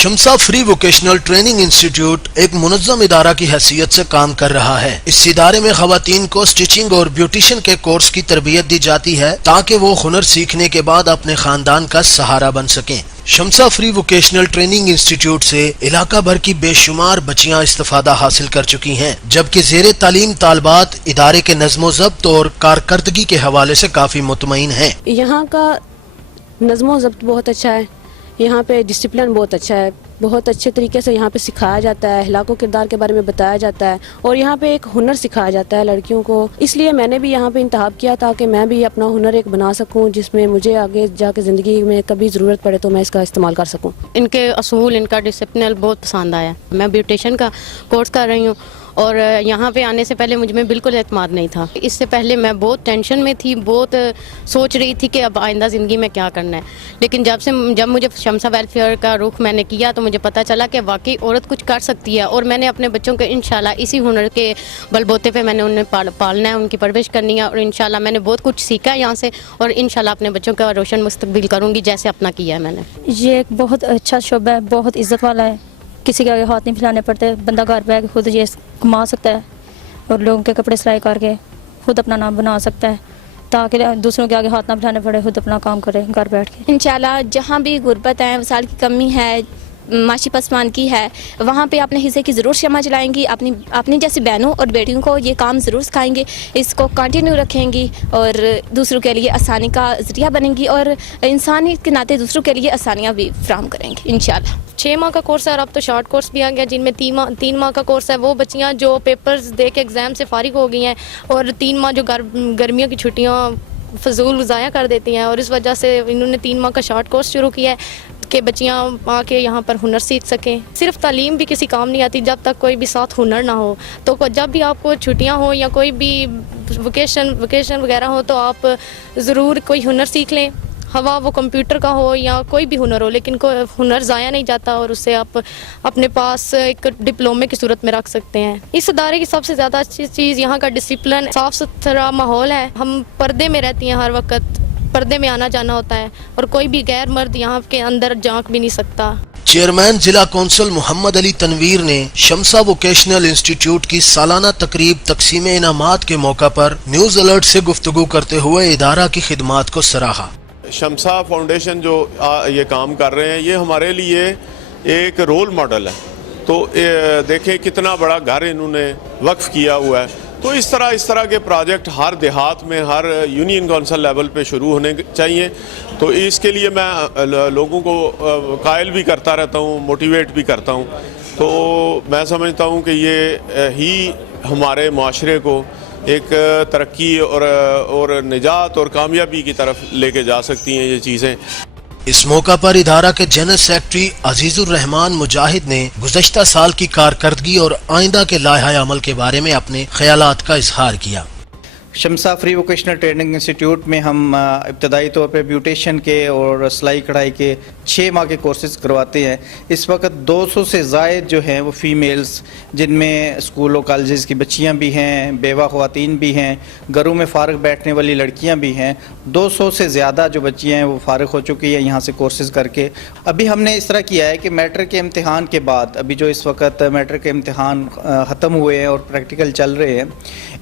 Shamsa free vocational training institute एक मुनज़्ज़म इदारा की हैसियत से काम कर रहा है। इस इदारे में ख़वातीन को स्टिचिंग और ब्यूटिशियन के कोर्स की तरबियत दी जाती है ताकि वो हुनर सीखने के बाद अपने खानदान का सहारा बन सकें। Shamsa free vocational training institute से इलाका भर की बेशुमार बच्चियां इस्तिफादा हासिल कर चुकी हैं, जबकि ज़ेरे तालीम तालबात इदारे के नज़्मो ज़ब्त और कारकर्दगी के हवाले से काफ़ी मुतमईन हैं। यहाँ का नज़्मो ज़ब्त बहुत अच्छा है, यहाँ पे डिसिप्लिन बहुत अच्छा है, बहुत अच्छे तरीके से यहाँ पे सिखाया जाता है, अखलाक व किरदार के बारे में बताया जाता है और यहाँ पे एक हुनर सिखाया जाता है लड़कियों को। इसलिए मैंने भी यहाँ पे इंतखाब किया ताकि मैं भी अपना हुनर एक बना सकूँ जिसमें मुझे आगे जाके ज़िंदगी में कभी ज़रूरत पड़े तो मैं इसका इस्तेमाल कर सकूँ। इनके असूल, इनका डिसिप्लिन बहुत पसंद आया। मैं ब्यूटिशियन का कोर्स कर रही हूँ और यहाँ पे आने से पहले मुझ में बिल्कुल एतमाद नहीं था। इससे पहले मैं बहुत टेंशन में थी, बहुत सोच रही थी कि अब आइंदा ज़िंदगी में क्या करना है। लेकिन जब मुझे शमसा वेलफेयर का रुख मैंने किया तो मुझे पता चला कि वाकई औरत कुछ कर सकती है और मैंने अपने बच्चों को इंशाल्लाह इसी हुनर के बलबूते पे मैंने उन्हें पालना है, उनकी परवरिश करनी है और इंशाल्लाह मैंने बहुत कुछ सीखा है यहाँ से और इंशाल्लाह अपने बच्चों का रोशन मुस्तकबिल करूँगी जैसे अपना किया है मैंने। ये एक बहुत अच्छा शोबा है, बहुत इज़्ज़त वाला है, किसी के आगे हाथ नहीं फैलाने पड़ते, बंदा घर पे खुद ये कमा सकता है और लोगों के कपड़े सिलाई करके खुद अपना नाम बना सकता है ताकि दूसरों के आगे हाथ ना फैलाने पड़े, खुद अपना काम करे घर बैठ के। इंशाल्लाह जहाँ भी गुर्बत है, वसाइल की कमी है, माशी पसमानगी है, वहाँ पे अपने हिस्से की ज़रूर शमा जलाएंगी, अपनी जैसी बहनों और बेटियों को ये काम ज़रूर सिखाएंगे, इसको कंटिन्यू रखेंगी और दूसरों के लिए आसानी का ज़रिया बनेंगी और इंसानियत के नाते दूसरों के लिए आसानियाँ भी फराहम करेंगी इंशाल्लाह। 6 माह का कोर्स है और अब तो शॉर्ट कोर्स भी आ गया जिनमें 3 माह का कोर्स है। वो बच्चियाँ जो पेपर्स दे के एग्ज़ाम से फारिग हो गई हैं और 3 माह जो गर्मियों की छुट्टियाँ फजूल ज़ाया कर देती हैं और इस वजह से इन्होंने 3 माह का शॉर्ट कोर्स शुरू किया है कि बच्चियाँ आके यहाँ पर हुनर सीख सकें। सिर्फ तालीम भी किसी काम नहीं आती जब तक कोई भी साथ हुनर ना हो। तो जब भी आपको छुट्टियाँ हो या कोई भी वकेशन वगैरह हो तो आप ज़रूर कोई हुनर सीख लें, हवा वो कंप्यूटर का हो या कोई भी हुनर हो, लेकिन कोई हुनर ज़ाया नहीं जाता और उससे आप अपने पास एक डिप्लोमे की सूरत में रख सकते हैं। इस इदारे की सबसे ज़्यादा अच्छी चीज़ यहाँ का डिसिप्लिन, साफ़ सुथरा माहौल है। हम पर्दे में रहती हैं, हर वक्त पर्दे में आना जाना होता है और कोई भी गैर मर्द यहाँ के अंदर झांक भी नहीं सकता। चेयरमैन जिला कौंसल मोहम्मद अली तनवीर ने शमसा वोकेशनल इंस्टीट्यूट की सालाना तकरीब तकसीम इनामात के मौका पर न्यूज़ अलर्ट से गुफ्तगू करते हुए इदारा की खिदमात को सराहा। शमसा फाउंडेशन जो ये काम कर रहे हैं ये हमारे लिए एक रोल मॉडल है। तो देखें कितना बड़ा घर इन्होंने वक्फ किया हुआ है। तो इस तरह के प्रोजेक्ट हर देहात में, हर यूनियन काउंसिल लेवल पे शुरू होने चाहिए। तो इसके लिए मैं लोगों को कायल भी करता रहता हूँ, मोटिवेट भी करता हूँ। तो मैं समझता हूँ कि ये ही हमारे माशरे को एक तरक्की और निजात और कामयाबी की तरफ लेके जा सकती हैं ये चीज़ें। इस मौका पर इदारा के जनरल सेक्रेटरी अजीजुर रहमान मुजाहिद ने गुज़श्ता साल की कारकर्दगी और आइंदा के लाहे अमल के बारे में अपने ख्यालात का इजहार किया। Shamsa free vocational training institute में हम इब्तदाई तौर पे ब्यूटिशियन के और सिलाई कढ़ाई के 6 माह के कोर्सेज करवाते हैं। इस वक्त 200 से ज़ायद जो हैं वो फ़ीमेल्स, जिनमें स्कूल और कॉलेजेस की बच्चियां भी हैं, बेवा ख़वातीन भी हैं, घरों में फ़ारग बैठने वाली लड़कियां भी हैं। 200 से ज़्यादा जो बच्चियां हैं वो फ़ारग हो चुकी हैं यहाँ से कोर्सेज़ करके। अभी हमने इस तरह किया है कि मैट्रिक के इम्तहान के बाद, अभी जो इस वक्त मैट्रिक के इम्तहान ख़त्म हुए हैं और प्रैक्टिकल चल रहे हैं,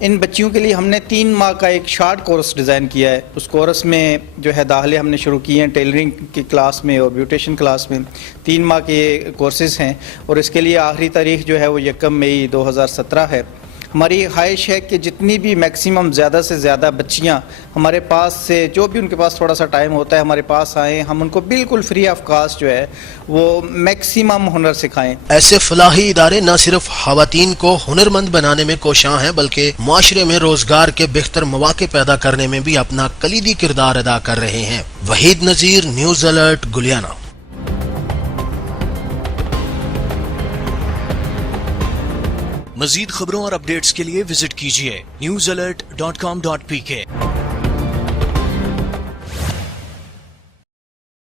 इन बच्चियों के लिए हमने 3 माह का एक शॉर्ट कोर्स डिज़ाइन किया है। उस कोर्स में जो है दाखिले हमने शुरू किए हैं टेलरिंग की क्लास में और ब्यूटिशियन क्लास में। 3 माह के कोर्सेज हैं और इसके लिए आखिरी तारीख जो है वो 1 मई 2017 है। हमारी ख्वाहिश है कि जितनी भी मैक्सिमम ज़्यादा से ज़्यादा बच्चियां हमारे पास से, जो भी उनके पास थोड़ा सा टाइम होता है, हमारे पास आएँ, हम उनको बिल्कुल फ्री ऑफ कास्ट जो है वो मैक्सिमम हुनर सिखाएं। ऐसे फलाही इदारे न सिर्फ ख़वातीन को हुनरमंद बनाने में कोशां हैं बल्कि माशरे में रोजगार के बेहतर मौके पैदा करने में भी अपना कलीदी किरदार अदा कर रहे हैं। वहीद नज़ीर, न्यूज़ अलर्ट, गुलियाना। मज़ीद खबरों और अपडेट्स के लिए विजिट कीजिए newsalert.com.pk।